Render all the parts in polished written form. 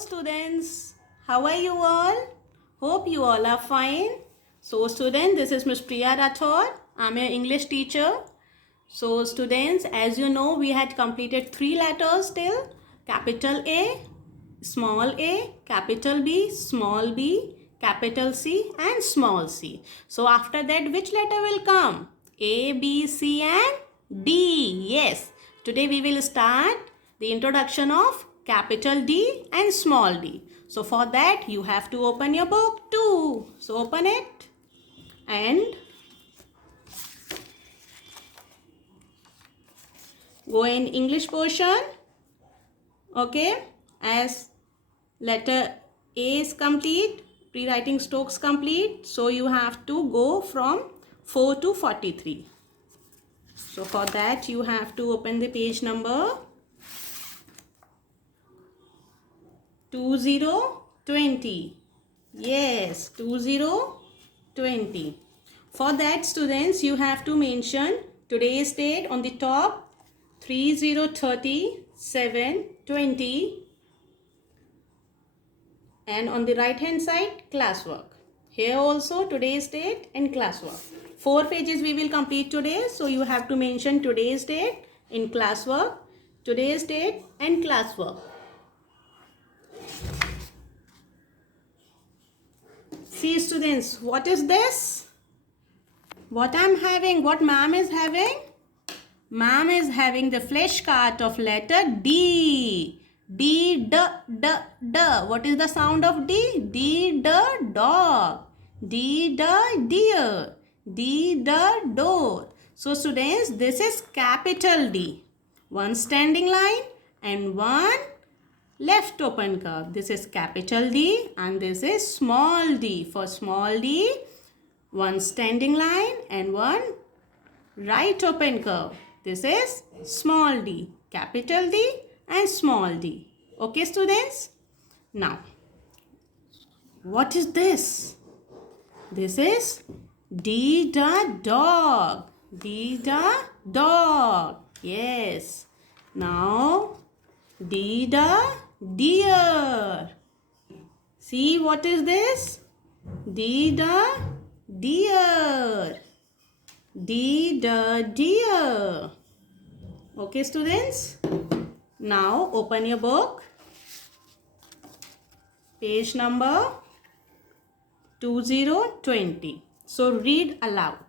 students, how are you all? Hope you all are fine. So students, this is Ms. Priya Rathod. I'm your English teacher. So students, as you know, we had completed 3 letters till capital A, capital B, small b, capital C and small c. So after that, which letter will come? A, B, C and D. Yes. Today we will start the introduction of capital D and small d. So for that, you have to open your book too. So open it and go in English portion. Okay, as letter A is complete, pre-writing strokes complete, so you have to go from 4 to 43. So for that you have to open the page number 2020. Yes, 2020. For that students, you have to mention today's date on the top, 30/30/7/20, and on the right hand side classwork. Here also today's date and classwork. 4 pages we will complete today, so you have to mention today's date in classwork, today's date and classwork. See students, what is this? What I'm having, what ma'am is having? Ma'am is having the flashcard of letter D. D, D, D, D. What is the sound of D? D, D, dog. D, D, deer. D, D, door. So students, this is capital D. One standing line and one left open curve. This is capital D and this is small d. For small d, one standing line and one right open curve. This is small d, capital D and small d. Okay students? Now, what is this? This is D the dog. D the dog. Yes. Now, D the deer. See what is this? D the deer. D the deer. Okay students? Now open your book. Page number 2020. So read aloud.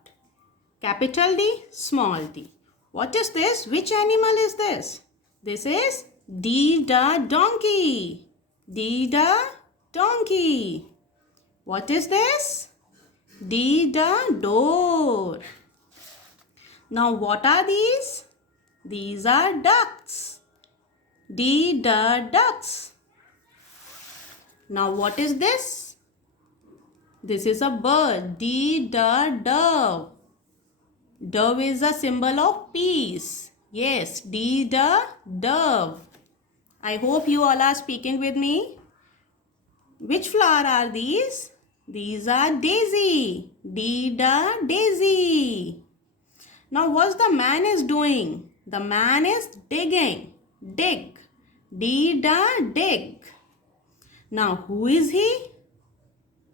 Capital D, small d. What is this? Which animal is this? This is D the donkey. D the donkey. What is this? D the door. Now what are these? These are ducks. D the ducks. Now what is this? This is a bird. D the dove. Dove is a symbol of peace. Yes, D the dove. I hope you all are speaking with me. Which flower are these? These are daisy. D the daisy. Now what's the man is doing? The man is digging. Dig. D the dig. Now who is he?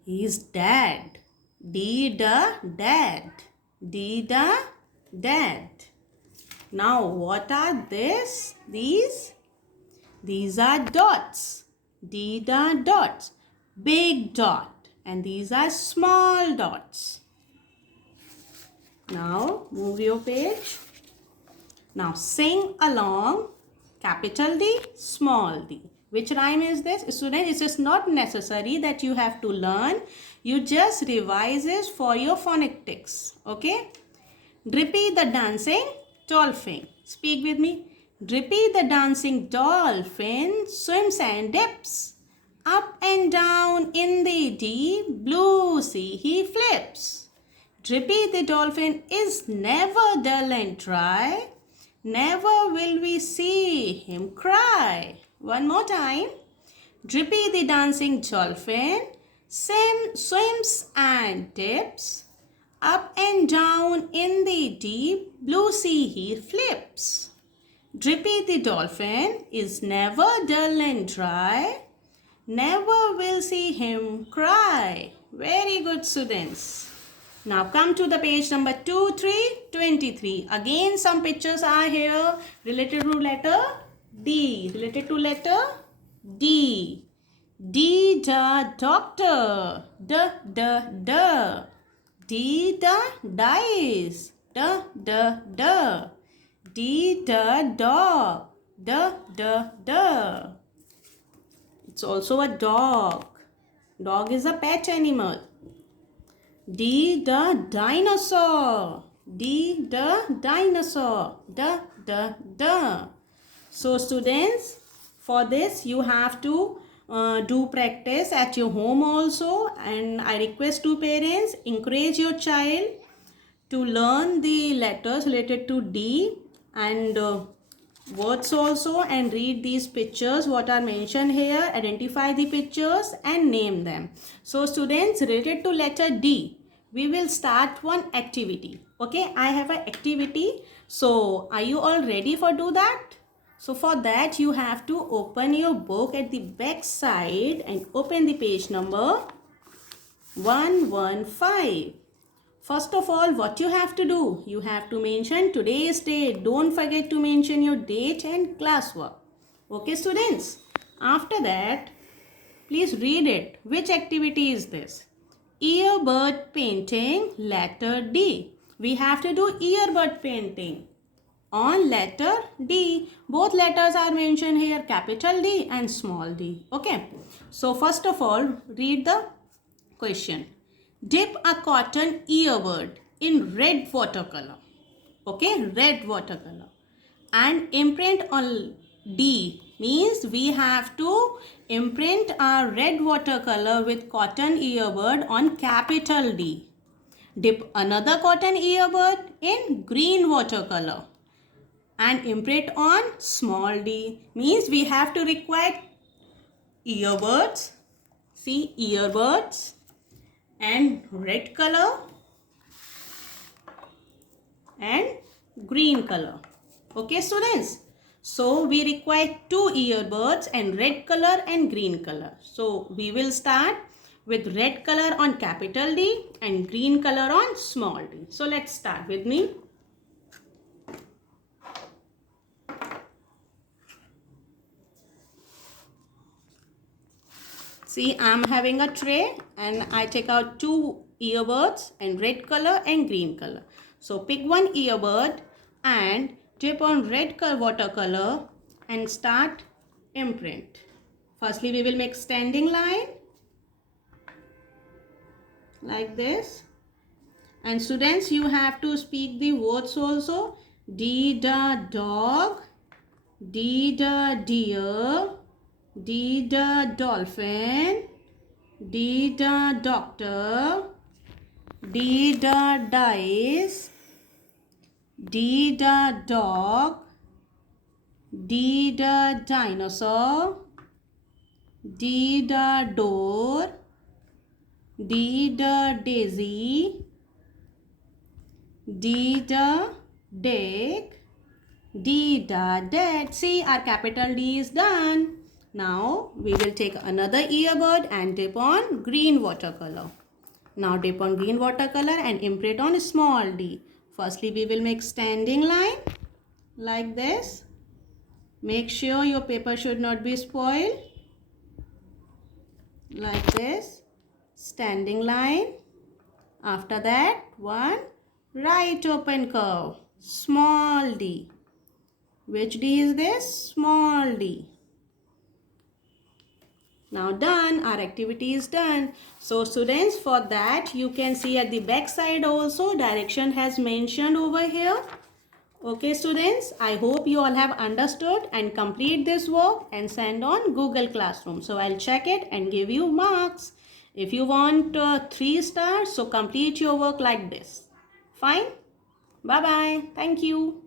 He is dad. D the dad. D the dad. Now what are this? These are dots. D the dots. Big dot. And these are small dots. Now move your page. Now sing along. Capital D, small d. Which rhyme is this? Students, it is not necessary that you have to learn. You just revise it for your phonetics. Okay? Drippy the dancing dolphin. Speak with me. Drippy the dancing dolphin swims and dips. Up and down in the deep blue sea he flips. Drippy the dolphin is never dull and dry. Never will we see him cry. One more time. Drippy the dancing dolphin swims and dips. Up and down in the deep blue sea he flips. Drippy the dolphin is never dull and dry. Never will see him cry. Very good, students. Now come to the page number 23. Again some pictures are here related to letter D. Related to letter D. D the doctor. D. D the dice. D. D the dog. D. It's also a dog. Dog is a pet animal. D the dinosaur. D the dinosaur. D. So students, for this you have to do practice at your home also, and I request to parents, encourage your child to learn the letters related to D and words also, and read these pictures what are mentioned here, identify the pictures and name them. So students, related to letter D, we will start one activity. Okay, I have an activity. So are you all ready for do that? So for that you have to open your book at the back side and open the page number 115. First of all, what you have to do? You have to mention today's date. Don't forget to mention your date and classwork. Okay, students? After that, please read it. Which activity is this? Earbud painting, letter D. We have to do earbud painting on letter D. Both letters are mentioned here, capital D and small d. Okay. So first of all, read the question. Dip a cotton earbud in red watercolor. Okay, red watercolor. And imprint on D. Means we have to imprint our red watercolor with cotton earbud on capital D. Dip another cotton earbud in green watercolor and imprint on small d. Means we have to require earbuds. See, earbuds and red color and green color. Okay, students? So we require 2 earbuds and red color and green color. So we will start with red color on capital D and green color on small d. So let's start with me. See, I'm having a tray and I take out 2 earbuds and red color and green color. So pick one earbud and dip on red watercolor and start imprint. Firstly, we will make standing line like this. And students, you have to speak the words also. D the dog, D the deer, D the dolphin, D the doctor, D the dice, D the dog, D the dinosaur, D the door, D the daisy, D the dick, D the dead. See, our capital D is done. Now we will take another earbud and dip on green watercolor. Now dip on green watercolor and imprint on small d. Firstly, we will make standing line like this. Make sure your paper should not be spoiled. Like this. Standing line. After that, one right open curve. Small d. Which d is this? Small d. Now done, our activity is done. So students, for that you can see at the back side also direction has mentioned over here. Okay students, I hope you all have understood and complete this work and send on Google Classroom. So I'll check it and give you marks. If you want 3 stars, so complete your work like this. Fine? Bye-bye. Thank you.